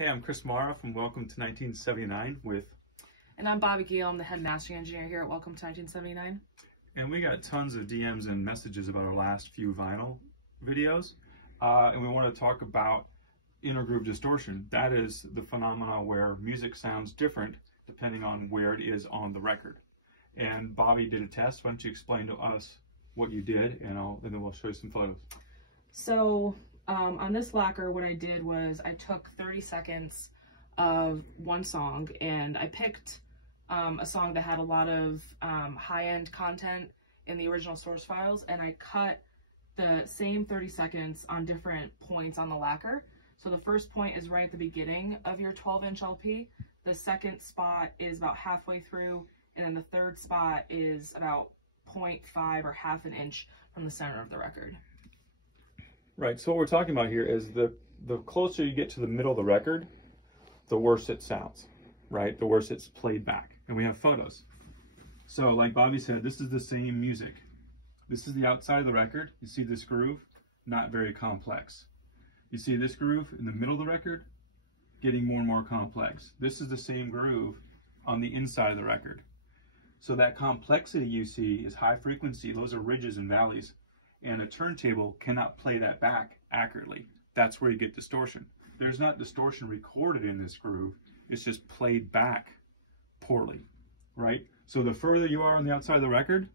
Hey, I'm Chris Mara from Welcome to 1979 with... And I'm Bobbi Giel. I'm the head mastering engineer here at Welcome to 1979. And we got tons of DMs and messages about our last few vinyl videos. And we want to talk about intergroove distortion. That is the phenomena where music sounds different depending on where it is on the record. And Bobbi did a test. Why don't you explain to us what you did, and then we'll show you some photos. So on this lacquer, what I did was I took 30 seconds of one song and I picked a song that had a lot of high-end content in the original source files, and I cut the same 30 seconds on different points on the lacquer. So the first point is right at the beginning of your 12-inch LP. The second spot is about halfway through, and then the third spot is about 0.5 or half an inch from the center of the record. Right, so what we're talking about here is the closer you get to the middle of the record, the worse it sounds, right? The worse it's played back. And we have photos. So like Bobbi said, this is the same music. This is the outside of the record. You see this groove, not very complex. You see this groove in the middle of the record, getting more and more complex. This is the same groove on the inside of the record. So that complexity you see is high frequency. Those are ridges and valleys. And a turntable cannot play that back accurately. That's where you get distortion. There's not distortion recorded in this groove. It's just played back poorly, right? So the further you are on the outside of the record,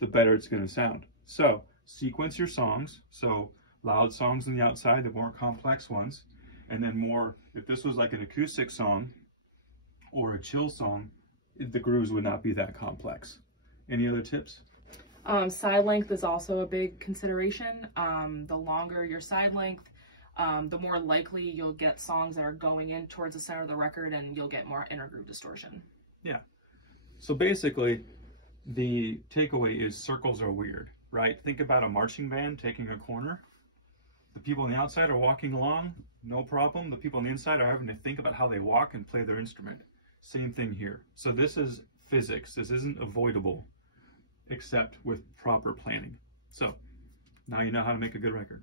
the better it's going to sound. So sequence your songs. So loud songs on the outside, the more complex ones. And then more, if this was like an acoustic song or a chill song, the grooves would not be that complex. Any other tips? Side length is also a big consideration. The longer your side length, the more likely you'll get songs that are going in towards the center of the record, and you'll get more intergroove distortion. Yeah. So basically, the takeaway is circles are weird, right? Think about a marching band taking a corner. The people on the outside are walking along, no problem. The people on the inside are having to think about how they walk and play their instrument. Same thing here. So this is physics. This isn't avoidable, except with proper planning. So now you know how to make a good record.